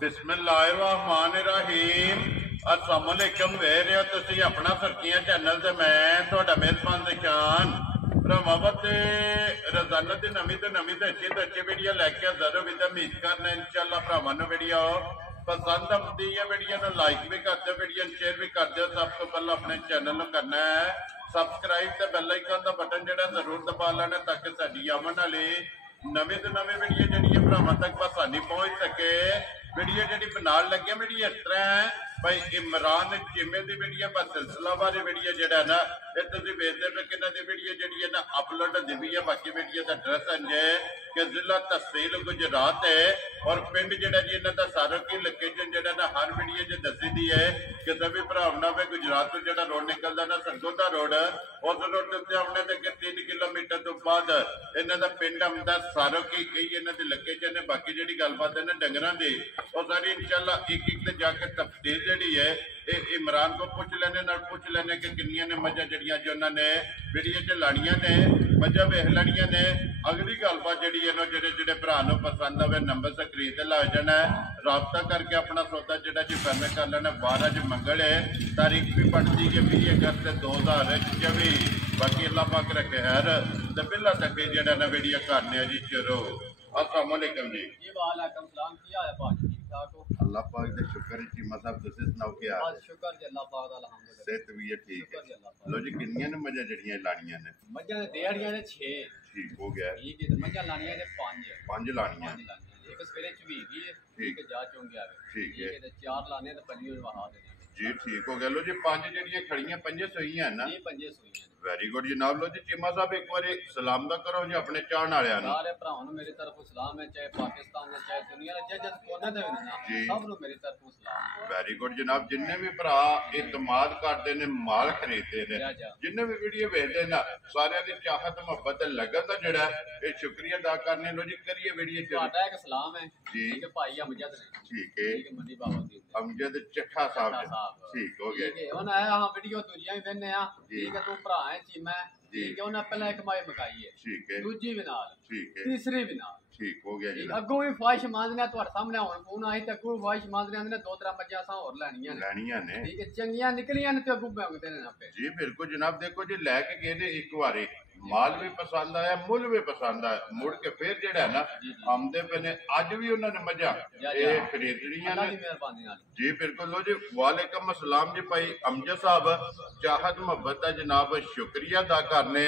बिस्मिल्लाहिर्रहमानिर्रहीम। अस्सलाम वालेकुम। वेख रहे हो तुसी अपना सरकियां चैनल ते मैं तुहाडा मेज़बान निशान भरावां ते रोजाना दी नवीं तो अच्छी वीडियो लैके हाज़र विद उम्मीद करना इंशाअल्लाह भरावां नूं वीडियो पसंद आती है। वीडियो नूं लाइक भी कर दो, वीडियो शेयर भी कर दो। सब तो पहले अपने चैनल नूं करना है सबसक्राइब ते बैल आइकन दा बटन जिहड़ा जरूर दबा लेना ताकि साडी आवन वाली नवीं तो नवीं वीडियो जिहड़ी भरावां तक आसानी पहुंच सके। वीडियो जी बनाने लगे वीडियो इस तरह है भाई इमरान चीमे की वीडियो बस सिलसिलावार वीडियो जोड़ा ना ये वेखते पे कि वीडियो जी है ना अपलोड होती भी है। बाकी वीडियो का एड्रैस है कि जिला तहसील गुजरात है और पिंड जोड़ा जी इन्हों का सारों की लोकेशन जो ना हर वीडियो च दसी दी है। किसी भी भरा ना भी गुजरात तो जो रोड निकलता ना सरगोदा रोड उस रोड के उत्ते आने के 3 किलोमीटर तो बाद इन्हों का पिंड आंदा सारों की कई इन्हों की लोकेशन है। बाकी जी गलबात है ना डंगर की और सारी इंशाल्लाह एक जाके तफसील जी है ये इमरान को पूछ लेने कि किनिया ने मजा जड़िया जो उन्होंने वीडियो च लानिया ने मजा वेख लड़िया ने। अगली गलबात जी है जो भरा पसंद आए नंबर स्क्रीन से ला जाना है, रबता करके अपना सौदा जो फाइनल कर लेना। 12 च मंगल है, तारीख भी बनती है 20 अगस्त 2024। बाकी अल्लाह पाक रखे खैर तो बिल्ला तक जो ना वीडियो करने जी चलो। अस्सलाम वालेकुम जी। वालेकुम सलाम। क्या हाल है भाई? ठीक ठाक हो? अल्लाह पाक दे शुक्र है। चीमा साहब तुसी सुनाओ क्या हाल है? शुक्र जी अल्लाह पाक दा अल्हम्दुलिल्लाह। सेहत भी है ठीक है। लो जी किन्नियां ने मजा जड़ियां लानियां ने? मज्जां दे देड़ियां ने 6 ठीक हो गया। ठीक है। मज्जां लानियां ने 5 लानियां एक सवेरे चवी भी है ठीक जा चुंग गया ठीक है ते 4 लाने ते पंजी वहा देने जी ठीक हो गया। लो जी 5 जड़ियां खड़ियां 5 सोईयां ना जी 5 सुईयां वेरी गुड जनाब। लो जी चीमा साहब एक बार सलाम दा करो जी अपने चाहण वालियां नु। सारे भरावां नु मेरी तरफ सलाम है, चाहे पाकिस्तान है चाहे दुनिया दे जिस कोने ते भी ना सब नु मेरी तरफ सलाम। वेरी गुड जनाब। जिन्ने भी भरा इतमाद करते ने माल खरीदते ने जिन्ने भी वीडियो वेखदे ना सारे दी चाहत मोहब्बत लगन दा जेड़ा ये शुक्रिया अदा करने। लो जी करिए वीडियो ਤੁਹਾਡਾ एक सलाम है जी ठीक है भाई अमजद ने ठीक है मंडी बाबा दी अमजद चट्ठा साहब ठीक हो गया ठीक है। हुन आया हां वीडियो दूजियां भी वेने आ ठीक है। तू भरा है चीमा ठीक है। उन्हें पहले एक माई मकाई है ठीक है दूजी भी नाल ठीक है तीसरी भी नाल ठीक हो गया जी। अगों भी ख्वाहिश मांगने तुम्हारे सामने हुन फोन आई ते अगों ख्वाहिश मांगने ने 2-3 मज्जां असां और लैणियां ने ठीक है। चंगियां निकलियां ने ते अगों मंगदे ने आपे जी बिल्कुल जनाब। देखो जी लैके गए ने एक बारी माल भी पसंद आया मुल भी पसंद आया मुड़ के फिर जेड़ा है ना आमदे पे ने अज भी उन्होंने मजा ये खरीदनियां ने जी बिल्कुल। लो जी वालेकुम अस्सलाम जी भाई अमजद साहब चाहत मोहब्बत का जनाब शुक्रिया अदा करने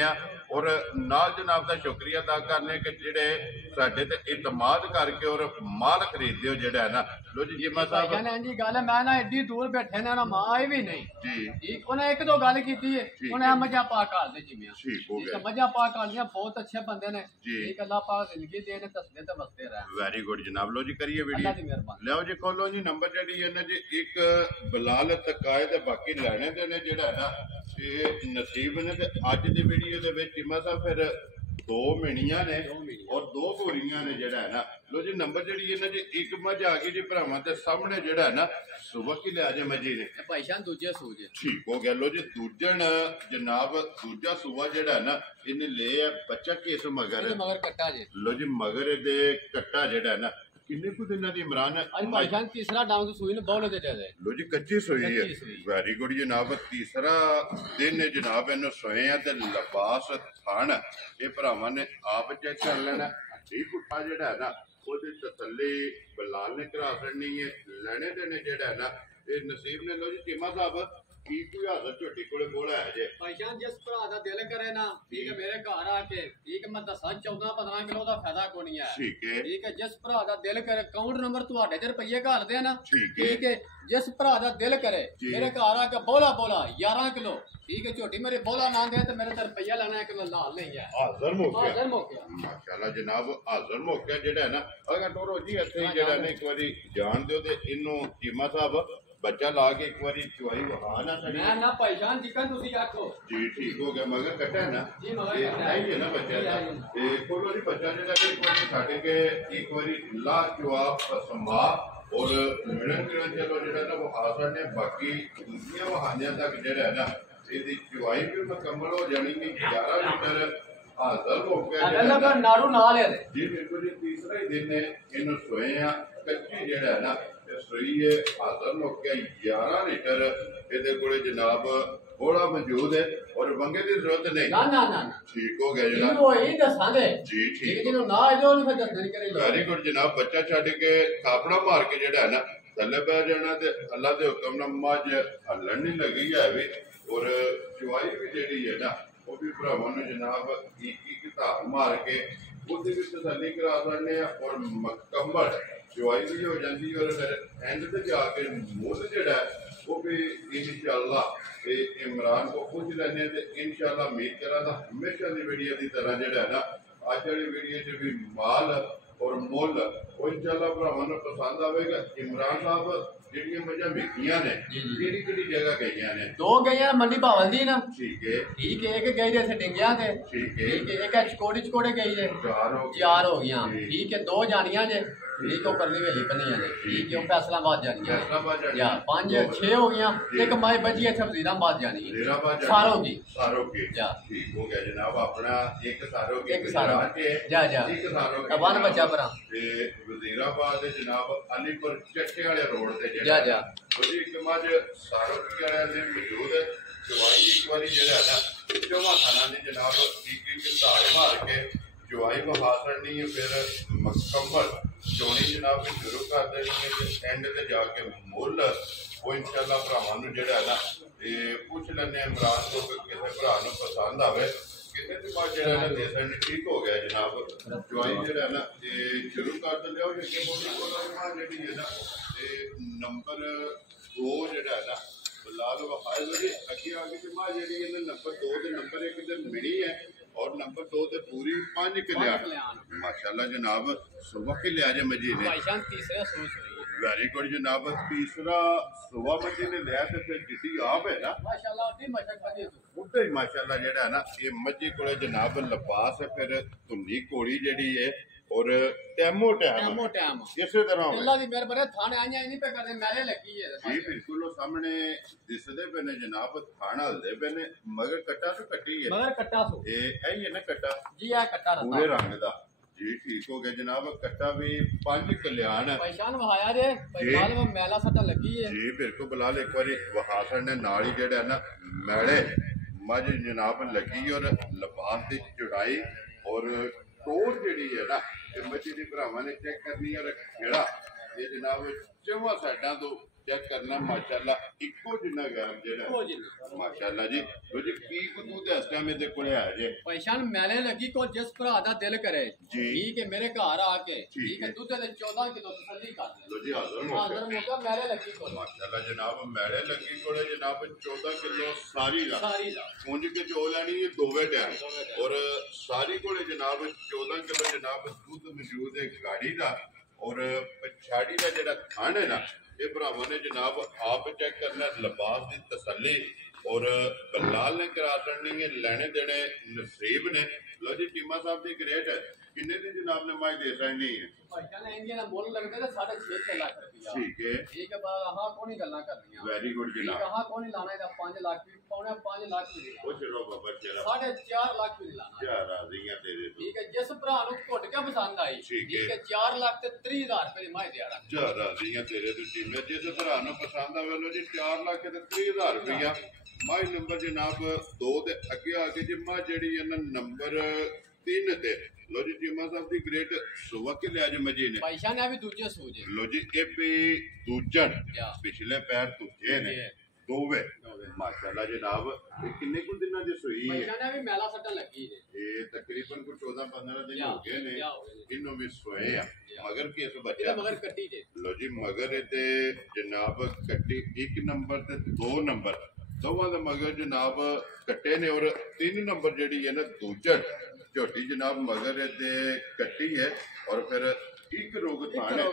और नाल जनाब का शुक्रिया अदा करने कि जेड़े साडे ते इतमाद करके और माल खरीदते हो जेड़ा है ना। लो जी जीमा साहब जी गल है मैं ना एडी दूर बैठे ना मां आई भी नहीं जी ठीक उन्हें एक दो गल की है उन्हें मजा पा कर दे जिमिया ठीक हो गया। मजा पा कर लिया बहुत अच्छे बंदे ने ठीक अल्लाह पाक जिंदगी दे ने तसदे ते वसते रहे। वेरी गुड जनाब। लो जी करिए वीडियो लो जी खोलो जी नंबर जेडी है ना जी एक बिलाल तकाए ते बाकी लेने दे ने जेड़ा है ना ये नसीब ने ते अज दी वीडियो दे विच चीमा साहब फिर 2 मेणियां ने और 2 गोरियां ने जेड़ा है ना। लो जी नंबर जेडी है ना जी एक मझ आ गई जी भरावां दे सामने जेड़ा है ना सुबह की ले आजे मजी ने भाईशान दूजे सूजे ठीक हो गया। लो जी दूजन जनाब दूजा सूबा जेड़ा है ना इन्हें ले है बच्चा किस मगर कट्टा जे लो जी मगर दे कट्टा जेड़ा है ना किन्ने कुछ दिन दी इमरान है आज भाईजान तीसरा डांग सुई ने बौले दे दे। लो जी कच्ची सोई है वेरी गुड जनाब। तीसरा दिन है जनाब इन्हों सोए हैं ते लिबास थान ये भरावां ने आप चेक कर लेना। ठीक पुट्ठा जेड़ा है ना ओदी तसल्ली बिलाल ने करा छड़नी है लेने देने जेड़ा है ना ये नसीब ने। लो जी चीमा साहब की कोई हाजर झोटी कोले बोला है जे भाईजान जिस भरा दा दिल करे ना ठीक है मेरे घर आके ठीक है मैं दसा 14-15 किलो दा फायदा कोनी है ठीक है। जिस भरा दा दिल करे अकाउंट नंबर तुहाडे ते रुपये घाल दे ना ठीक है। जिस भरा दा दिल करे मेरे घर आके बोला 11 किलो ठीक है झोटी मेरी बोला ना दे तो मेरे ते रुपया लेना 1 किलो लाल नहीं है हाजर मौका माशाल्लाह जनाब हाजर मौका जेड़ा है ना अगर टोरो जी इत्थे जेड़ा ने एक बारी जान दियो ते इन्नो चीमा साहब बच्चा ला के एक बारी चुवाई वहा ना मैं ना पहचान जिकन तुसी आखो जी ठीक हो गया। मगर कट्टा है ना जी मगर कट्टा है ना बच्चा दा ए खोलो जी बच्चा जेड़ा एक बारी छाटे के एक बारी ला चुवा संभा और मिलन मिलन चलो जेड़ा ना वो आसर ने बाकी दूसरियां वहानियां तक जेड़ा है ना इसकी चुवाई भी मुकम्मल हो जानी कि 11 लीटर हाजर हो गया नारू नाल है जी बिल्कुल जी। तीसरा ही दिन है इन्हों सोए हैं कच्ची जेड़ा है ना ਸੂਈ ਹੈ ਹਾਜ਼ਰ ਲੋਕਿਆ 11 ਲੀਟਰ ਇਹਦੇ ਕੋਲੇ ਜਨਾਬ ਥੋੜਾ ਮੌਜੂਦ ਹੈ ਔਰ ਬੰਗੇ ਦੀ ਜ਼ਰੂਰਤ ਨਹੀਂ ਨਾ ਠੀਕ ਹੋ ਗਿਆ ਜਨਾਬ ਉਹ ਹੀ ਦੱਸਾਂਗੇ ਜੀ ਠੀਕ ਜਿਹਨੂੰ ਨਾ ਇਹੋ ਨਹੀਂ ਫਿਰ ਦੱਸਣ ਕਰੇ ਵੈਰੀ ਗੁੱਡ ਜਨਾਬ ਬੱਚਾ ਛੱਡ ਕੇ ਥਾਪੜਾ ਮਾਰ ਕੇ ਜਿਹੜਾ ਹੈ ਨਾ ਥੱਲੇ ਬਹਿ ਜਾਣਾ ਤੇ ਅੱਲਾ ਦੇ ਹੁਕਮ ਨਾਲ ਮੱਝ ਹੱਲਣ ਨਹੀਂ ਲੱਗੀ ਹੈ ਵੀ ਔਰ ਚੁਆਈ ਵੀ ਜਿਹੜੀ ਹੈ ਨਾ ਉਹ ਵੀ ਭਰਾਵਾਂ ਨੂੰ ਜਨਾਬ ਇੱਕ ਧਾਰ ਮਾਰ ਕੇ ਉਹਦੇ ਵਿੱਚ ਤਸੱਲੀ ਕਰਾ ਸਕਦੇ ਆ ਔਰ ਮੁਕੰਮਲ ਚੁਆਈ ਵੀ ਹੋ ਜਾਂਦੀ ਔਰ ਫਿਰ ਐਂਡ ਤੇ ਜਾ ਕੇ ਮੁੱਲ ਜਿਹੜਾ ਉਹ ਵੀ ਇਨਸ਼ਾਅੱਲਾ ਤੇ ਇਮਰਾਨ ਕੋ ਪੁੱਛ ਲੈਣੇ ਤੇ ਇਨਸ਼ਾਅੱਲਾ ਉਮੀਦ ਕਰਾਂਗਾ ਹਮੇਸ਼ਾ ਦੀ ਵੀਡੀਓ ਦੀ ਤਰ੍ਹਾਂ ਜਿਹੜਾ ਹੈ ਨਾ ਅੱਜ ਵਾਲੀ ਵੀਡੀਓ 'ਚ ਵੀ ਮਾਲ ਔਰ ਮੁੱਲ ਉਹ ਇਨਸ਼ਾਅੱਲਾ ਭਰਾਵਾਂ ਨੂੰ ਪਸੰਦ ਆਵੇਗਾ ਇਮਰਾਨ ਸਾਹਿਬ ਜਿਹੜੀਆਂ ਮੱਝਾਂ ਵੇਖੀਆਂ ਨੇ ਕਿਹੜੀ ਕਿਹੜੀ ਜਗ੍ਹਾ ਗਈਆਂ ਨੇ ਦੋ ਗਈਆਂ ਮੰਡੀ ਭਾਵਲ ਦੀ ਨਾ ਠੀਕ ਹੈ ਇੱਕ ਗਈ ਦੇ ਇੱਥੇ ਡਿੰਗਿਆਂ ਤੇ ਠੀਕ ਹੈ ਇੱਕ ਚਕੋੜੇ ਗਈ ਜੇ ਚਾਰ ਹੋ ਗਈਆਂ ਠੀਕ ਹੈ ਦੋ ਜਾਣੀਆਂ ਜੇ ਠੀਕ ਉਹ ਕਰਨੀ ਵੇਲੀ ਬਣੀਆਂ ਨੇ ਠੀਕ ਉਹ ਫੈਸਲਾਬਾਦ ਜਾਣੀਆਂ ਜਾਂ 5-6 ਹੋ ਗਈਆਂ ਇੱਕ ਮਾਈ ਬੱਜੀ ਇੱਥੇ ਵਜ਼ੀਰਾਬਾਦ ਜਾਣੀ ਹੈ ਸਾਰੋਗੀ ਜਾਂ ਠੀਕ ਹੋ ਗਿਆ ਜਨਾਬ ਆਪਣਾ ਇੱਕ ਸਾਰੋਗੀ ਇੱਕ ਸਾਰੋਗੀ ਜਾ ਇੱਕ ਸਾਰੋਗੀ ਅਬਾਨ ਬੱਚਾ ਭਰਾ ਤੇ ਵਜ਼ੀਰਾਬਾਦ ਦੇ ਜਨਾਬ ਅਲੀਪੁਰ ਚੱਟੇ ਵਾਲੇ ਰੋਡ ਤੇ ਜਾ ਉਹਦੀ ਇੱਕ ਮੱਝ ਸਾਰੋਗੀ ਵਾਲਿਆਂ ਦੇ ਮੌਜੂਦ ਹੈ ਜਵਾਈ ਇੱਕ ਵਾਰੀ ਜਿਹੜਾ ਨਾ ਚੌਵਾਂ ਖਾਨਾਂ ਦੀ ਜਨਾਬ ਇੱਕ ਧਾਰ ਮਾਰ ਕੇ ਜਵਾਈ ਵਹਾ ਕਰਨੀ ਹੈ ਫਿਰ ਮੁਕੰਮਲ ਚੋਣੀ ਜਨਾਬ ਸ਼ੁਰੂ ਕਰ ਦੇਣੀ ਹੈ ਤੇ ਐਂਡ ਤੇ ਜਾ ਕੇ ਮੁੱਲ ਉਹ ਇਨਸ਼ਾਅੱਲਾ ਭਰਾਵਾਂ ਨੂੰ ਜਿਹੜਾ ਨਾ ਇਹ ਪੁੱਛ ਲੈਣੇ ਇਮਰਾਨ ਤੋਂ ਕਿਸੇ ਭਰਾ ਨੂੰ ਪਸੰਦ ਆਵੇ ਕਿਸੇ ਤੇ ਬਾਅਦ ਜਿਹੜਾ ਨਾ ਦੇਸਣ ਠੀਕ ਹੋ ਗਿਆ ਜਨਾਬ ਜਵਾਈ ਜਿਹੜਾ ਨਾ ਇਹ ਸ਼ੁਰੂ ਕਰ ਦਿੰਦੇ ਹੋ ਕਿ ਬੋਲੀ ਜਿਹੜੀ ਹੈ ਨਾ ਇਹ ਨੰਬਰ 2 ਜਿਹੜਾ ਹੈ ਨਾ ਬਲਾਲ ਵਹਾਇ ਜਿਹੜੀ ਅੱਗੇ ਆ ਕੇ ਜਮਾ ਜਿਹੜੀ ਇਹਨਾਂ ਨੰਬਰ 2 ਦੇ ਨੰਬਰ 1 ਤੇ ਮਿਲੀ ਹੈ और नंबर 2 ਤੇ ਪੂਰੀ 5 ਕਲਿਆਣ ਮਾਸ਼ਾਅੱਲਾ ਜਨਾਬ ਸੁਬਹ ਕੇ ਲਿਆ ਜੇ ਮਜੀ ਨੇ ਭਾਈਸ਼ਾਨ ਤੀਸਰਾ ਸੋਚ ਰਹੀ ਹੈ ਵੈਰੀ ਗੁੱਡ ਜਨਾਬ ਤੀਸਰਾ ਸੁਬਹ ਮਜੀ ਨੇ ਲਿਆ ਤੇ ਫਿਰ ਜਿੱਦੀ ਆਪ ਹੈ ਨਾ ਮਾਸ਼ਾਅੱਲਾ ਉਹਦੀ ਮਸ਼ਕ ਬਣੀ ਉੱਤੇ ਹੀ ਮਾਸ਼ਾਅੱਲਾ ਜਿਹੜਾ ਹੈ ਨਾ ਇਹ ਮੱਜੀ ਕੋਲੇ ਜਨਾਬ ਲਿਬਾਸ ਹੈ ਫਿਰ ਧੁੰਨੀ ਘੋੜੀ ਜਿਹੜੀ ਹੈ ਔਰ ਟੈਮੋ ਟਾਈਮ ਇਸੇ ਤਰ੍ਹਾਂ ਅੱਲਾ ਦੀ ਮਿਹਰਬਾਨੀ ਥਾਣੇ ਆਈਆਂ ਨਹੀਂ ਪੇ ਕਰਦੇ ਮੈਲੇ ਲੱਗੀ ਹੈ ਜੀ ਬਿਲਕੁਲ ਉਹ ਸਾਹਮਣੇ ਦਿਸਦੇ ਪਏ ਨੇ ਜਨਾਬ ਥਾਣ ਹਲਦੇ ਪਏ ਨੇ ਮਗਰ ਕੱਟਾ ਤੋਂ ਕੱਟੀ ਹੈ ਮਗਰ ਕੱਟਾ ਸੋ ਇਹ ਹੀ ਹੈ ਨਾ ਕੱਟਾ ਜੀ ਆ ਕੱਟਾ ਰਤਾ ਪੂਰੇ ਰੰਗ ਦਾ ਜੀ ਠੀਕ ਹੋ ਗਿਆ ਜਨਾਬ ਕੱਟਾ ਵੀ 5 ਕਲਿਆਣ ਹੈ ਪਛਾਣ ਵਹਾਇਆ ਜੇ ਬਾਲ ਵਿੱਚ ਮੈਲਾ ਸੱਟਾ ਲੱਗੀ ਹੈ ਜੀ ਬਿਲਕੁਲ ਬਲਾਲ ਇੱਕ ਵਾਰੀ ਵਹਾਸਣ ਨੇ ਨਾਲ ਹੀ ਜਿਹੜਾ ਨਾ ਮੈਲੇ ਮੱਝ ਜਨਾਬ ਲੱਗੀ ਔਰ ਲਿਬਾਸ ਦੀ ਚੜਾਈ ਔਰ ਟੋਰ ਜਿਹੜੀ ਹੈ ਨਾ ਇਹ ਮੱਝੀ ਦੀ ਭਰਾਵਾਂ ਨੇ ਚੈੱਕ ਕਰਨੀ ਹੈ ਜਿਹੜਾ ਇਹ ਜਨਾਬ ਚੌਵਾਂ ਸਾਈਡਾਂ ਤੋਂ ਚੈੱਕ ਕਰਨਾ ਮਾਸ਼ਾਅੱਲਾ ਇੱਕੋ ਜਿੰਨਾ ਗਰਮ ਜਿਹੜਾ ਮਾਸ਼ਾਅੱਲਾ ਜੀ ਉਹ ਜੀ ਕੀ ਕੁਦੂ ਦੇ ਇਸ ਟਾਈਮ ਇਹਦੇ ਕੋਲੇ ਆ ਜੇ ਪਛਾਣ ਮੈਲੇ ਲੱਗੀ ਕੋ ਜਿਸ ਭਰਾ ਦਾ ਦਿਲ ਕਰੇ ਠੀਕ ਹੈ ਮੇਰੇ ਘਰ ਆ ਕੇ ਠੀਕ ਹੈ ਦੁੱਧ ਦੇ 14 ਕਿਲੋ ਤਸੱਲੀ ਕਰ ਲੋ ਜੀ ਹਾਜ਼ਰ ਮੌਕਾ ਮੈਲੇ ਲੱਗੀ ਕੋ ਮਾਸ਼ਾਅੱਲਾ ਜਨਾਬ ਮੈਲੇ ਲੱਗੀ ਕੋਲੇ ਜਨਾਬ 14 ਕਿਲੋ ਸਾਰੀ ਦਾ ਪੁੰਜ ਕੇ ਚੋ ਲੈਣੀ ਇਹ ਦੋਵੇਂ ਟਾਈਮ ਔਰ ਸਾਰੀ ਕੋਲੇ ਜਨਾਬ 14 ਕਿਲੋ ਜਨਾਬ ਦੁੱਧ ਮੌਜੂਦ ਹੈ ਗਾੜੀ ਦਾ ਔਰ ਪਛਾੜੀ ਦਾ ਜਿਹੜਾ ਥਣ ਹੈ ਨਾ ਇਹ ਭਰਾਵਾਂ ਨੇ ਜਨਾਬ ਆਪ ਚੈੱਕ ਕਰਨਾ ਲਿਬਾਸ ਦੀ ਤਸੱਲੀ ਔਰ ਬਲਾਲ ਨੇ ਕਰਾ ਦੇਣੀ ਹੈ ਲੈਣੇ ਦੇਣੇ ਨਸੀਬ ਨੇ ਲੋ ਜੀ ਟੀਮਾ ਸਾਹਿਬ ਦੀ ਗ੍ਰੇਟ ਹੈ ਕਿੰਨੇ ਦੀ ਜਨਾਬ ਨੇ ਮਾਈ ਦੇ ਸਕਣੀ ਹੈ ਭਾਈਆਂ ਇੰਡੀਆ ਦਾ ਮੁੱਲ ਲੱਗਦਾ ਤੇ 6.5 ਲੱਖ ਰੁਪਇਆ ਠੀਕ ਹੈ ਠੀਕ ਹੈ ਹਾਂ ਕੋਣੀ ਗੱਲਾਂ ਕਰਨੀਆਂ ਵੈਰੀ ਗੁੱਡ ਜਨਾਬ ਹਾਂ ਕੋਣੀ ਲਾਣਾ ਇਹਦਾ 5 ਲੱਖ ਵੀ ਪੌਣਾ 5 ਲੱਖ ਵੀ ਉਹ ਚਲੋ ਬਾਬਾ ਚਲਾ 4.5 ਲੱਖ ਵੀ ਲਾਣਾ ਯਾਰ ਰਾਜ਼ੀਆਂ ਤੇਰੇ ਤੋਂ ਠੀਕ ਹੈ ਜਿਸ ਭਰਾ ਨੂੰ ਘੁੱਟ ਕੇ ਪਸੰਦ ਆਈ ਠੀਕ ਹੈ 4 ਲੱਖ ਤੇ 30,000 ਰੁਪਏ ਦੀ ਮਾਈ ਦਿਆੜਾ ਯਾਰ ਰਾਜ਼ੀਆਂ ਤੇਰੇ ਤੋਂ ਟੀਮੇ ਜਿਸ ਭਰਾ ਨੂੰ ਪਸੰਦ ਆਵੇ ਲੋ ਜੀ 4 ਲੱਖ ਤੇ 30,000 ਰੁਪਇਆ ਮਾਈ ਨੰਬਰ ਜਨਾਬ 2 ਦੇ ਅੱਗੇ ਆ ਕੇ ਜਿੰਮਾ ਜਿਹੜੀ ਇਹਨਾਂ ਨੰਬਰ 3 ਤੇ ਲੋ ਜੀ ਟੀਮਾ ਸਾਹਿਬ ਦੀ ਗ੍ਰੇਟ ਸੁਬਹ ਕੇ ਲਿਆ ਜੇ ਮਜੀ ਨੇ ਪੈਸਾ ਨੇ ਵੀ ਦੂਜੇ ਸੂਝੇ ਲੋ ਜੀ ਇਹ ਵੀ ਦੂਜਣ ਪਿਛਲੇ ਪੈਰ ਦੂਜੇ ਨੇ ਦੋਵੇਂ ਮਾਸ਼ਾਅੱਲਾ ਜਨਾਬ ਇਹ ਕਿੰਨੇ ਕੁ ਦਿਨਾਂ ਦੀ ਸੂਈ ਹੈ ਪੈਸਾ ਨੇ ਵੀ ਮੈਲਾ ਸੱਟਣ ਲੱਗੀ ਨੇ ਇਹ ਤਕਰੀਬਨ ਕੋ 14-15 ਦਿਨ ਹੋ ਗਏ ਨੇ ਇਹਨੂੰ ਵੀ ਸੋਏ ਆ ਮਗਰ ਕਿਸ ਬੱਚਾ ਇਹਦਾ ਮਗਰ ਕੱਟੀ ਜੇ ਲੋ ਜੀ ਮਗਰ ਇਹ ਤੇ ਜਨਾਬ ਕੱਟੀ 1 ਨੰਬਰ ਤੇ 2 ਨੰਬਰ ਦੋਵਾਂ ਦੇ ਮਗਰ ਜਨਾਬ ਕੱਟੇ ਨੇ ਔਰ 3 ਨੰਬਰ ਜਿਹੜੀ ਹੈ ਨਾ ਦੂਜਣ ਝੋਟੀ ਜਨਾਬ ਮਗਰ ਤੇ ਕੱਟੀ ਹੈ ਔਰ ਫਿਰ ਇੱਕ ਰੋਗ ਥਾਣ ਹੈ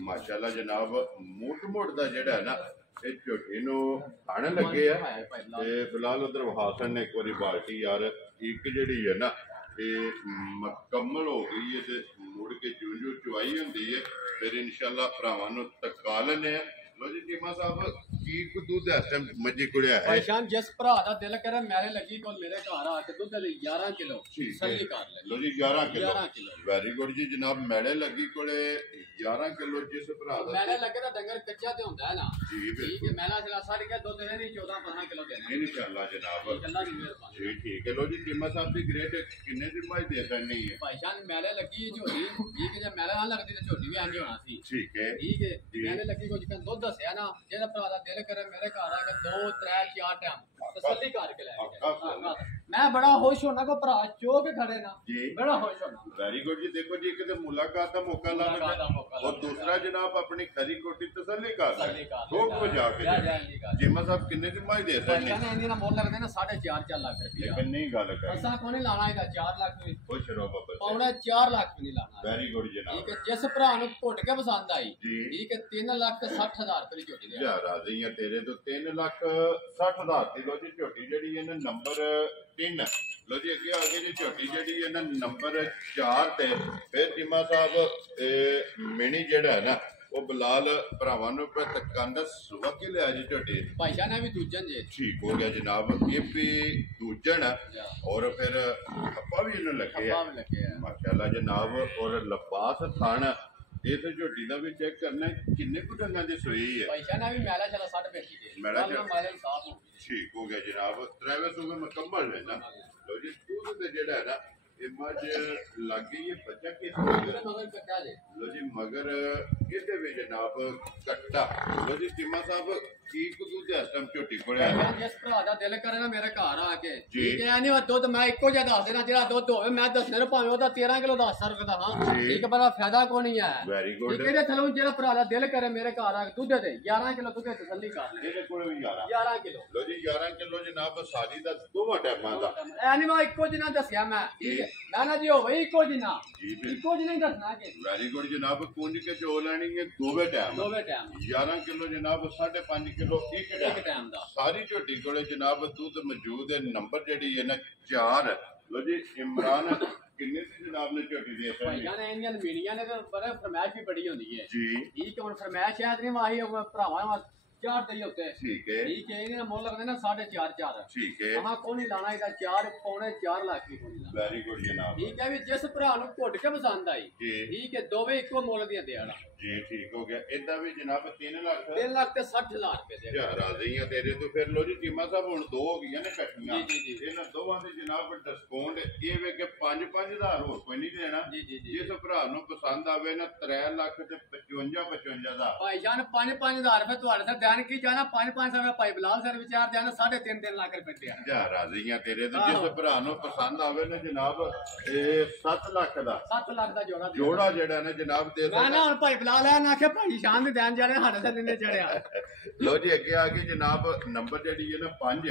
ਮਾਸ਼ਾਅੱਲਾ ਜਨਾਬ ਮੋਟ ਦਾ ਜਿਹੜਾ ਹੈ ਨਾ ਇਹ ਝੋਟੀ ਨੂੰ ਥਾਣ ਲੱਗੇ ਆ ਤੇ ਫਿਲਹਾਲ ਉਧਰ ਹਾਸਨ ਨੇ ਇੱਕ ਵਾਰੀ ਬਾਲਟੀ ਯਾਰ ਇੱਕ ਜਿਹੜੀ ਹੈ ਨਾ ਇਹ ਮੁਕੰਮਲ ਹੋ ਗਈ ਹੈ ਤੇ ਮੁੜ ਕੇ ਜੂ ਚੁਆਈ ਹੁੰਦੀ ਹੈ ਫਿਰ ਇਨਸ਼ਾਅੱਲਾ ਭਰਾਵਾਂ ਨੂੰ ਤਕਾ ਲੈਣੇ ਆ ਲੋ ਜੀ ਚੀਮਾ ਸਾਹਿਬ ਕੀ ਕੋ ਦੁੱਧ ਇਸ ਟਾਈਮ ਮੱਝੀ ਕੁੜਿਆ ਹੈ ਭਾਈਜਾਨ ਜਿਸ ਭਰਾ ਦਾ ਦਿਲ ਕਰੇ ਮੇਰੇ ਲੱਗੀ ਕੋਲ ਮੇਰੇ ਘਰ ਆ ਕੇ ਦੁੱਧ ਲਈ 11 ਕਿਲੋ ਸਹੀ ਕਰ ਲੈ ਲੋ ਜੀ 11 ਕਿਲੋ ਵੈਰੀ ਗੁੱਡ ਜੀ ਜਨਾਬ ਮੈਲੇ ਲੱਗੀ ਕੋਲੇ 11 ਕਿਲੋ ਜਿਸ ਭਰਾ ਦਾ ਮੈਲੇ ਲੱਗੇ ਤਾਂ ਡੰਗਰ ਕੱਚਾ ਤੇ ਹੁੰਦਾ ਹੈ ਨਾ ਜੀ ਠੀਕ ਹੈ ਮੈਲਾ ਚਲਾ ਸਾਰੀ ਕੇ ਦੁੱਧ ਨਹੀਂ 14-15 ਕਿਲੋ ਦੇਣਾ ਇਨਸ਼ਾਅੱਲਾ ਜਨਾਬ ਅੱਲਾਹ ਦੀ ਮਿਹਰਬਾਨੀ ਜੀ ਠੀਕ ਹੈ ਲੋ ਜੀ ਚੀਮਾ ਸਾਹਿਬ ਦੀ ਗ੍ਰੇਡ ਕਿੰਨੇ ਦੀ ਮੱਝ ਦੇ ਦੇਣੀ ਹੈ ਭਾਈਜਾਨ ਮੈਲੇ ਲੱਗੀ ਝੋਲੀ ਠੀਕ ਹੈ ਜੇ ਮੈਲੇ ਨਾਲ ਲੱਗਦੀ ਤਾਂ ਝੋਲੀ ਵੀ ਆਂਦੀ ਹੋਣਾ ਸੀ ਠੀਕ ਹੈ ਮੈਲੇ ਲੱਗੀ ਕੁਝ kan ਦੁੱਧ ਦੱਸਿਆ ਨਾ ਜਿਹੜਾ ਭਰਾ ਦਾ ਦਿਲ ਕਰੇ ਮੇਰੇ ਘਰ ਆ ਕੇ 2 3 4 ਟਾਈਮ ਤਸੱਲੀ ਕਰਕੇ ਲੈ ਕੇ ਮੈਂ ਬੜਾ ਖੁਸ਼ ਹੋਣਾ ਕੋ ਭਰਾ ਚੋ ਕੇ ਖੜੇ ਨਾ ਬੜਾ ਖੁਸ਼ ਹੋਣਾ ਵੈਰੀ ਗੁੱਡ ਜੀ ਦੇਖੋ ਜੀ ਕਿਤੇ ਮੁਲਾਕਾਤ ਦਾ ਮੌਕਾ ਲੱਗਾ ਔਰ ਦੂਸਰਾ ਜਨਾਬ ਆਪਣੀ ਖਰੀ ਕੋਟੀ ਤਸੱਲੀ ਕਰ ਲੈ ਠੋਕ ਵਜਾ ਕੇ ਚੀਮਾ ਸਾਹਿਬ ਕਿੰਨੇ ਦੀ ਮੱਝ ਦੇ ਸਕਦੇ ਨੇ ਇਹਨਾਂ ਦਾ ਮੁੱਲ ਲੱਗਦੇ ਨਾ 4.5 ਲੱਖ ਰੁਪਏ ਕਿੰਨੀ ਗੱਲ ਕਰ ਅਸਾਂ ਕੋਨੇ ਲਾਣਾ ਇਹਦਾ 4 ਲੱਖ ਵੀ ਖੁਸ਼ ਰਹੋ ਬਾਬਾ ਪੌਣਾ 4 ਲੱਖ ਵੀ ਨਹੀਂ ਲਾਣਾ ਵੈਰੀ ਗੁੱਡ ਜਨਾਬ ਠੀਕ ਹੈ ਜਿਸ ਭਰਾ ਨੂੰ ਘੁੱਟ ਕੇ ਪਸੰਦ ਆਈ ਠੀਕ ਹੈ 3,60,000 ਰੁਪਏ ਦੀ ਝੋਟੀ ਦੇ ਯਾਰ ਰਾਜ਼ੀ ਆ ਤੇਰੇ ਤੋਂ 3,60,000 ਦੀ ਲੋ ਜੀ ਝੋਟੀ ਜਿਹੜੀ ਇਹਨਾਂ ਨੰਬਰ 3 ਲੋ ਜੀ ਅੱਗੇ ਆ ਗਏ ਜੀ ਝੋਟੀ ਜਿਹੜੀ ਇਹਨਾਂ ਨੰਬਰ 4 ਤੇ ਫਿਰ ਚੀਮਾ ਸਾਹਿਬ ਮਿਣੀ ਜਿਹੜਾ ਹੈ ਨਾ ਉਹ ਬਲਾਲ ਭਰਾਵਾਂ ਨੂੰ ਤਕੰਦ ਸੁਵਕ ਲਿਆ ਜੀ ਝੋਟੀ ਭਾਈਜਾ ਨੇ ਵੀ ਦੂਜਨ ਜੇ ਠੀਕ ਹੋ ਗਿਆ ਜਨਾਬ ਇਹ ਵੀ ਦੂਜਣ ਔਰ ਫਿਰ ਅੱਪਾ ਵੀ ਇਹਨੂੰ ਲੱਗੇ ਆ ਮਾਸ਼ਾਅੱਲਾ ਜਨਾਬ ਔਰ ਲਬਾਸ ਥਣ ਇਸ ਝੋਟੀ ਦਾ ਵੀ ਚੈੱਕ ਕਰਨਾ ਕਿੰਨੇ ਕੁ ਡੰਗਾਂ ਦੀ ਸੋਈ ਹੈ ਭਾਈਜਾ ਨੇ ਵੀ ਮੈਲਾ ਚਲਾ 60 ਪੈਂਤੀ ਦੇ ਮੈਲਾ ਸਾਫ ਹੋ ਠੀਕ ਹੋ ਗਿਆ ਜਨਾਬ ਡਰਾਈਵਰ ਸੁਗੇ ਮੁਕੰਮਲ ਹੈ ਨਾ ਲੋ ਜੀ ਦੁੱਧ ਤੇ ਜਿਹੜਾ ਹੈ ਨਾ ਇਹ ਮੱਝ ਲੱਗ ਗਈ ਹੈ ਬੱਚਾ ਕਿਸ ਮਗਰ ਕੱਟਾ ਜੇ ਲੋ ਜੀ ਮਗਰ ਇਹਦੇ ਵਿੱਚ ਜਨਾਬ ਕੱਟਾ ਲੋ ਜੀ ਚੀਮਾ ਸਾਹਿਬ ਕੀ ਕੁ ਦੁੱਧ ਇਸ ਟਾਈਮ ਝੋਟੀ ਕੋਲੇ ਆ ਜਿਸ ਭਰਾ ਦਾ ਦਿਲ ਕਰੇ ਨਾ ਮੇਰੇ ਘਰ ਆ ਕੇ ਠੀਕ ਹੈ ਨਹੀਂ ਉਹ ਦੁੱਧ ਮੈਂ ਇੱਕੋ ਜਿਹਾ ਦੱਸ ਦੇਣਾ ਜਿਹੜਾ ਦੁੱਧ ਹੋਵੇ ਮੈਂ ਦੱਸਣਾ ਨਾ ਭਾਵੇਂ ਉਹਦਾ 13 ਕਿਲੋ 10 ਰੁਪਏ ਦਾ ਹਾਂ ਠੀਕ ਬੜਾ ਫਾਇਦਾ ਕੋਈ ਨਹੀਂ ਹੈ ਵੈਰੀ ਗੁੱਡ ਇਹਦੇ ਥਲੋਂ ਜਿਹੜਾ ਭਰਾ ਦਾ ਦਿਲ ਕਰੇ ਮੇਰੇ ਘਰ ਆ ਕੇ ਦੁੱਧ ਦੇ 11 ਕਿਲੋ ਦੁੱਧ ਤਸੱਲੀ ਕਰ ਲੈ ਇਹਦੇ ਕੋਲੇ ਵੀ 11 ਕਿਲੋ ਲੋ ਜੀ 11 ਕਿਲੋ ਜਨਾਬ ਸਾਡੀ ਦਾ ਦੋਵਾਂ ਟਾਈਮਾਂ ਦਾ ਐ ਨਹੀਂ ਮੈਂ ਇੱਕੋ ਜਿਹਾ ਦੱਸਿਆ ਮੈਂ ਠੀਕ ਹੈ ਮੈਂ ਨਾ ਜੀ ਹੋਵੇ ਇੱਕੋ ਜਿਹਾ ਹੀ ਦੱਸਣਾ ਕਿ ਵੈਰੀ ਗੁੱਡ ਜਨਾਬ ਕੁੰਜ ਕੇ ਚੋ ਲੈਣੀ ਹੈ ਦੋਵੇਂ ਟਾਈਮ 11 ਕਿਲੋ ਜਨਾਬ 5.5 ਕਿਲੋ ਇੱਕ ਟਾਈਮ ਦਾ ਸਾਰੀ ਝੋਟੀ ਕੋਲੇ ਜਨਾਬ ਦੁੱਧ ਮੌਜੂਦ ਹੈ ਨੰਬਰ ਜਿਹੜੀ ਹੈ ਨਾ 4 ਲੋ ਜੀ ਇਮਰਾਨ ਕਿੰਨੇ ਦੀ ਜਨਾਬ ਨੇ ਝੋਟੀ ਦੇ ਭਾਈਆਂ ਨੇ ਇੰਨੀਆਂ ਮੀਣੀਆਂ ਨੇ ਤੇ ਬੜਾ ਫਰਮਾਇਸ਼ ਵੀ ਬੜੀ ਹੁੰਦੀ ਹੈ ਜੀ ਠੀਕ ਹੈ ਹੁਣ ਫਰਮਾਇਸ਼ ਸ਼ਾਇਦ ਨਹੀਂ ਵਾਹੀ ਭਰਾਵਾਂ ਚਾਰ ਦੇ ਉੱਤੇ ਠੀਕ ਹੈ ਇਹਨੇ ਦਾ ਮੁੱਲ ਲੱਗਦੇ ਨਾ 4.5 ਠੀਕ ਹੈ ਆਹ ਕੋਣੀ ਲਾਣਾ ਇਹਦਾ 4.4 ਲੱਖ ਦੀ ਕੋਣੀ ਲਾਣਾ ਵੈਰੀ ਗੁੱਡ ਜਨਾਬ ਠੀਕ ਹੈ ਵੀ ਜਿਸ ਭਰਾ ਨੂੰ ਘੁੱਟ ਕੇ ਪਸੰਦ ਆਈ ਠੀਕ ਹੈ ਦੋਵੇਂ ਇੱਕੋ ਮੁੱਲ ਦੀਆਂ ਦੇਣਾ ਜੀ ਠੀਕ ਹੋ ਗਿਆ ਇਦਾਂ ਵੀ ਜਨਾਬ 3 ਲੱਖ 3,60,000 ਰੁਪਏ ਦੇ ਯਾਰ ਰਾਜ਼ੀ ਆ ਤੇਰੇ ਤੋਂ ਫਿਰ ਲੋ ਜੀ ਚੀਮਾ ਸਾਹਿਬ ਹੁਣ ਦੋ ਹੋ ਗਈਆਂ ਨੇ ਇਕੱਠੀਆਂ ਇਹਨਾਂ ਦੋਵਾਂ ਦੇ ਜਨਾਬ ਡਿਸਕਾਊਂਟ ਇਹ ਵੇ ਕਿ 5,000 ਹੋਰ ਕੋਈ ਨਹੀਂ ਦੇਣਾ ਜਿਸ ਭਰਾ ਨੂੰ ਪਸੰਦ ਆਵੇ ਨਾ 3 ਲੱਖ ਤੇ 55 ਦਾ ਭਾਈ ਜਾਨ 5,000 ਰੁਪਏ ਤੁਹਾਡੇ ਤੇ ਦੇਣ ਕੀ ਜਾਣਾ 5,500 ਰੁਪਏ ਭਾਈ ਬਲਾਲ ਸਰ ਵਿਚਾਰ ਦੇਣਾ 3.5 ਲੱਖ ਰੁਪਏ ਦੇਣਾ ਯਾਰ ਰਾਜ਼ੀ ਆ ਤੇਰੇ ਤੋਂ ਜਿਸ ਭਰਾ ਨੂੰ ਪਸੰਦ ਆਵੇ ਨਾ ਜਨਾਬ ਇਹ 7 ਲੱਖ ਦਾ 7 ਲੱਖ ਦਾ ਜੋੜਾ ਜਿਹੜਾ ਨਾ ਜਨਾਬ ਦੇ ਮੈਂ ਨਾ ਹੁਣ ਭਾਈ ਬਲਾਲ ਆ ਨਾ ਕਿ ਭਾਈ ਸ਼ਾਨ ਦੇ ਦੇਣ ਜਾਣੇ ਸਾਡੇ ਤੇ ਨਿੰਨੇ ਚੜਿਆ ਲੋ ਜੀ ਅੱਗੇ ਆ ਗਈ ਜਨਾਬ ਨੰਬਰ ਜਿਹੜੀ ਹੈ ਨਾ 5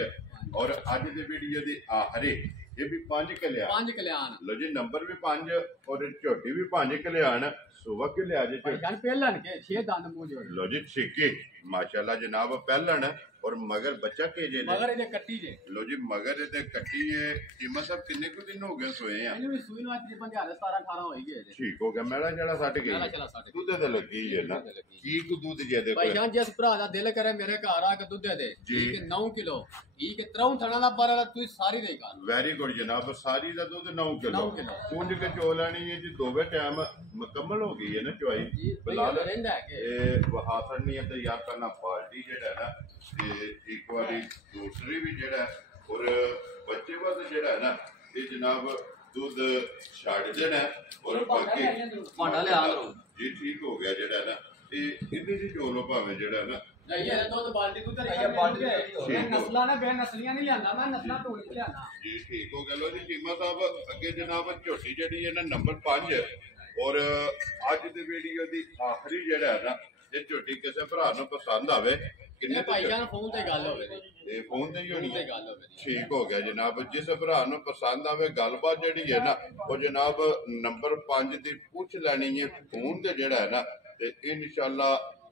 ਔਰ ਅੱਜ ਦੇ ਵੀਡੀਓ ਦੀ ਆਖਰੀ ਇਹ ਵੀ 5 ਕਲਿਆਣ ਲੋ ਜੀ ਨੰਬਰ ਵੀ 5 ਔਰ ਝੋਟੀ ਵੀ 5 ਕਲਿਆਣ ਸੁਬਹ ਕੇ ਲਿਆ ਜੇ ਭਾਈ ਪਹਿਲਣ ਕੇ 6 ਦੰਦ ਮੂੰਹ ਜੋ ਲੋ ਜੀ ਛਿੱਕੇ ਮਾਸ਼ਾਅੱਲਾ ਜਨਾਬ ਪਹਿਲਣ ਔਰ ਮਗਰ ਬੱਚਾ ਕੇ ਜੇ ਮਗਰ ਇਹਦੇ ਕੱਟੀ ਜੇ ਲੋ ਜੀ ਮਗਰ ਇਹਦੇ ਕੱਟੀ ਹੈ ਚੀਮਾ ਸਾਹਿਬ ਕਿੰਨੇ ਕੁ ਦਿਨ ਹੋ ਗਏ ਸੋਏ ਆ ਇਹਨੂੰ ਵੀ ਸੂਈ ਨੂੰ ਅੱਜ 17-18 ਹੋਈ ਗਏ ਠੀਕ ਹੋ ਗਿਆ ਮੈਲਾ ਜਿਹੜਾ ਸੱਟ ਗਿਆ ਦੁੱਧ ਤੇ ਲੱਗੀ ਹੈ ਨਾ ਕੀ ਕੁ ਦੁੱਧ ਜੇ ਦੇ ਭਾਈ ਜਾਨ ਜਿਸ ਭਰਾ ਦਾ ਦਿਲ ਕਰੇ ਮੇਰੇ ਘਰ ਆ ਕੇ ਦੁੱਧ ਦੇ ਠੀਕ ਹੈ 9 ਕਿਲੋ ਠੀਕ ਹੈ 3 ਥਣਾ ਦਾ ਪਰ ਤੂੰ ਸਾਰੀ ਦੇ ਕਰ ਵੈਰੀ ਗੁੱਡ ਜਨਾਬ ਸਾਰੀ ਦਾ ਦੁੱਧ 9 ਕਿਲੋ ਪੁੰਜ ਕੇ ਚੋ ਲੈਣੀ ਹੈ ਜੀ ਦੋਵੇਂ ਟਾਈਮ ਮੁਕੰਮਲ ਹੋ ਗਈ ਹੈ ਨਾ ਚੁਆਈ ਬਲਾਲ ਇਹ ਵਹਾਸਣ ਨਹੀਂ ਤੇ ਯਾਰ ਪਹਿਲਾਂ ਪਾਰਟੀ ਜਿਹੜਾ ਨਾ ਤੇ ਇੱਕ ਵਾਰੀ ਦੂਸਰੀ ਵੀ ਜਿਹੜਾ ਔਰ ਬੱਚੇ ਵਾਸਤੇ ਜਿਹੜਾ ਹੈ ਨਾ ਇਹ ਜਨਾਬ ਦੁੱਧ ਛੱਡ ਦੇਣਾ ਔਰ ਬਾਕੀ ਭਾਂਡਾ ਲਿਆ ਲਓ ਜੀ ਠੀਕ ਹੋ ਗਿਆ ਜਿਹੜਾ ਨਾ ਤੇ ਇਹਦੇ ਚ ਚੋਲੋ ਭਾਵੇਂ ਜਿਹੜਾ ਨਾ ਨਹੀਂ ਇਹ ਦੁੱਧ ਬਾਲਟੀ ਤੂੰ ਧਰਿਆ ਬਾਲਟੀ ਨਸਲਾਂ ਨੇ ਬੇਨਸਲੀਆਂ ਨਹੀਂ ਲਿਆਂਦਾ ਮੈਂ ਨਸਲਾਂ ਢੋਲੀ ਚ ਲਿਆਂਦਾ ਜੀ ਠੀਕ ਹੋ ਗਿਆ ਲੋ ਜੀ ਚੀਮਾ ਸਾਹਿਬ ਅੱਗੇ ਜਨਾਬ ਝੋਟੀ ਜਿਹੜੀ ਹੈ ਨਾ ਨੰਬਰ 5 ਔਰ ਅੱਜ ਦੀ ਵੀਡੀਓ ਦੀ ਆਖਰੀ ਜਿਹੜਾ ਹੈ ਨਾ ਇਹ ਝੋਟੀ ਕਿਸੇ ਭਰਾ ਨੂੰ ਪਸੰਦ ਆਵੇ ਕਿੰਨੇ ਭਾਈਆਂ ਨਾਲ ਫੋਨ ਤੇ ਗੱਲ ਹੋਵੇ ਇਹ ਫੋਨ ਤੇ ਹੀ ਹੋਣੀ ਹੈ ਗੱਲ ਹੋਵੇ ਠੀਕ ਹੋ ਗਿਆ ਜਨਾਬ ਜਿਸ ਭਰਾ ਨੂੰ ਪਸੰਦ ਆਵੇ ਗੱਲਬਾਤ ਜਿਹੜੀ ਹੈ ਨਾ ਉਹ ਜਨਾਬ ਨੰਬਰ 5 ਦੀ ਪੁੱਛ ਲੈਣੀ ਹੈ ਫੋਨ ਤੇ ਜਿਹੜਾ ਹੈ ਨਾ ਤੇ ਇਨਸ਼ਾਅੱਲਾ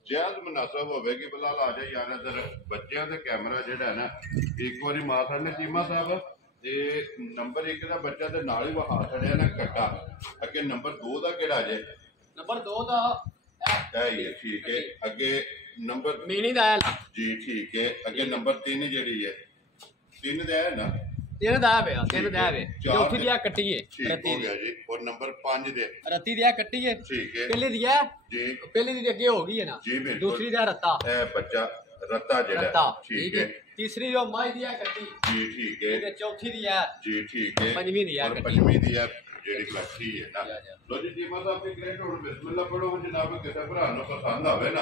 ਜਾਇਜ਼ ਮੁਨਾਸਬ ਹੋਵੇਗੀ ਬਲਾਲ ਆ ਜਾ ਯਾਰ ਇਧਰ ਬੱਚਿਆਂ ਦੇ ਕੈਮਰਾ ਜਿਹੜਾ ਹੈ ਨਾ ਇੱਕ ਵਾਰੀ ਮਾਸੜ ਨੇ ਚੀਮਾ ਸਾਹਿਬ ਤੇ ਨੰਬਰ 1 ਦਾ ਬੱਚਾ ਤੇ ਨਾਲ ਹੀ ਵਹਾ ਛੜਿਆ ਨਾ ਕੱਟਾ ਅੱਗੇ ਨੰਬਰ 2 ਦਾ ਕਿਹੜਾ ਜੇ ਨੰਬਰ 2 ਦਾ ठीक है अगे नंबर मीनी दा है जी ठीक है अगे नंबर 3 जेडी है 3 दा है ना 3 दा है 3 दा है चौथी दिया कट्टी है रत्ती हो गया जी और नंबर 5 दे रत्ती दिया कट्टी है ठीक है पहली दिया जी पहली दी अगे हो गई है ना जी बिल्कुल दूसरी दा रत्ता है बच्चा रत्ता जेड़ा ठीक है तीसरी जो माई दिया कट्टी जी ठीक है ते चौथी दिया जी ठीक है पंजवीं दिया कट्टी पंजवीं दिया ਜਿਹੜੀ ਕਲਾਸੀ ਹੈ ਨਾ ਲੋ ਜੀ ਜੀਮਾ ਸਾਹਿਬ ਦੀ ਗ੍ਰੇਟ ਹੁਣ ਬਿਸਮਿਲ੍ਲਾ ਪੜੋ ਜਨਾਬ ਕਿਸੇ ਭਰਾ ਨੂੰ ਪਸੰਦ ਆਵੇ ਨਾ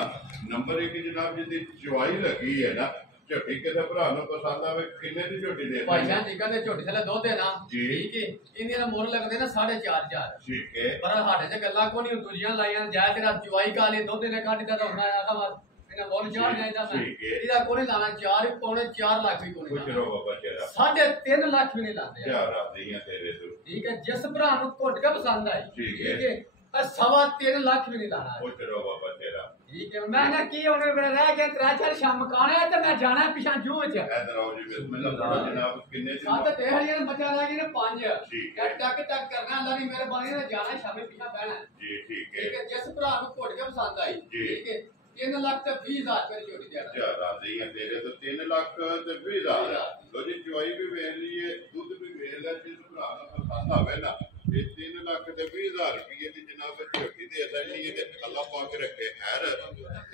ਨੰਬਰ 1 ਜਨਾਬ ਜਿੱਦੀ ਚੁਆਈ ਲੱਗੀ ਹੈ ਨਾ ਝੋਟੀ ਕਿਸੇ ਭਰਾ ਨੂੰ ਪਸੰਦ ਆਵੇ ਕਿੰਨੇ ਦੀ ਝੋਟੀ ਦੇ ਭਾਈ ਜਾਨ ਜੀ ਕਹਿੰਦੇ ਝੋਟੀ ਥਲੇ ਦੁੱਧ ਹੈ ਨਾ ਠੀਕ ਹੈ ਇਹਦੇ ਦਾ ਮੁੱਲ ਲੱਗਦੇ ਨਾ 4.5 ਠੀਕ ਹੈ ਪਰ ਸਾਡੇ ਤੇ ਗੱਲਾਂ ਕੋਈ ਨਹੀਂ ਦੂਜੀਆਂ ਲਾਈਆਂ ਜਾ ਤੇਰਾ ਚੁਆਈ ਕਾਲੇ ਦੁੱਧ ਨੇ ਕੱਢਦਾ ਤਾਂ ਹੋਣਾ ਆਗਾ ਵਾ ਇਹਨਾਂ ਮੁੱਲ ਚਾੜ ਜਾਇਦਾ ਮੈਂ ਇਹਦਾ ਕੋਈ ਲਾਣਾ 4 ਪੌਣੇ 4 ਲੱਖ ਵੀ ਕੋਈ ਨਹੀਂ ਬਾਬਾ ਤੇਰਾ 3.5 ਲੱਖ ਵੀ ਨਹੀਂ ਲਾਉਂਦੇ ਯਾਰ ਆਦੀਆਂ ਤੇਰੇ ਤੋਂ ਠੀਕ ਹੈ ਜਿਸ ਭਰਾ ਨੂੰ ਘੁੱਟ ਕੇ ਪਸੰਦ ਆਈ ਠੀਕ ਹੈ ਪਰ 3.5 ਲੱਖ ਵੀ ਨਹੀਂ ਲਾਣਾ ਉਹ ਤੇਰਾ ਬਾਬਾ ਤੇਰਾ ਠੀਕ ਹੈ ਮੈਂ ਨਾ ਕੀ ਉਹਨੇ ਰਹਿ ਗਿਆ 3-4 ਸ਼ਾਮ ਮਕਾਣੇ ਤੇ ਮੈਂ ਜਾਣਾ ਪਿਛਾਂ ਜੂਹ ਚ ਇਧਰ ਆਓ ਜੀ ਬਿਸਮਿਲ੍ਲਾ ਪੜੋ ਜਨਾਬ ਕਿੰਨੇ ਚ ਸੱਤ ਤੇ ਹਰੀਆਂ ਬੱਚਾ ਰਹਿ ਗਏ ਨੇ 5 ਠੀਕ ਹੈ ਟਕ ਟਕ ਕਰਨਾ ਅੱਲਾ ਦੀ ਮਿਹਰਬਾਨੀ ਨਾਲ ਜਾਣਾ ਸ਼ਾਮੇ ਪਿਛਾਂ ਬਹਿਣਾ ਜੀ ਠੀਕ ਹੈ ਜਿਸ ਭਰਾ ਨੂੰ ਘੁੱਟ ਕੇ ਪਸੰਦ ਆਈ ਠੀਕ ਹੈ 3 ਲੱਖ ਤੇ 20,000 ਰੁਪਏ ਝੋਟੀ ਦੇਣਾ ਕਿਆ ਰਾਜ਼ੀ ਹੈ ਤੇਰੇ ਤੋਂ 3 ਲੱਖ ਤੇ 20,000 ਲੋ ਜੀ ਚੁਆਈ ਵੀ ਵੇਚ ਲਈਏ ਦੁੱਧ ਵੀ ਵੇਚ ਲੈ ਜਿਸ ਭਰਾ ਨੂੰ ਪਸੰਦ ਆਵੇ ਨਾ ਇਹ 3 ਲੱਖ ਤੇ 20,000 ਰੁਪਏ ਦੀ ਜਨਾਬ ਝੋਟੀ ਦੇ ਦੇਣੀ ਤੇ ਅੱਲਾਹ ਪਾਕ ਰੱਖੇ ਖੈਰ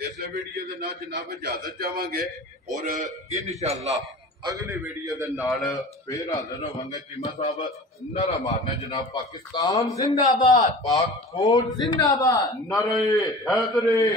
ਇਸ ਵੀਡੀਓ ਦੇ ਨਾਲ ਜਨਾਬ ਇਜਾਜ਼ਤ ਚਾਹਾਂਗੇ ਔਰ ਇਨਸ਼ਾਅੱਲਾ ਅਗਲੇ ਵੀਡੀਓ ਦੇ ਨਾਲ ਫੇਰ ਹਾਜ਼ਰ ਹੋਵਾਂਗੇ ਚੀਮਾ ਸਾਹਿਬ ਨਾਰਾ ਮਾਰਨਾ ਜਨਾਬ ਪਾਕਿਸਤਾਨ ਜ਼ਿੰਦਾਬਾਦ ਪਾਕ ਫੌਜ ਜ਼ਿੰਦਾਬਾਦ ਨਾਰੇ ਹੈਦਰੇ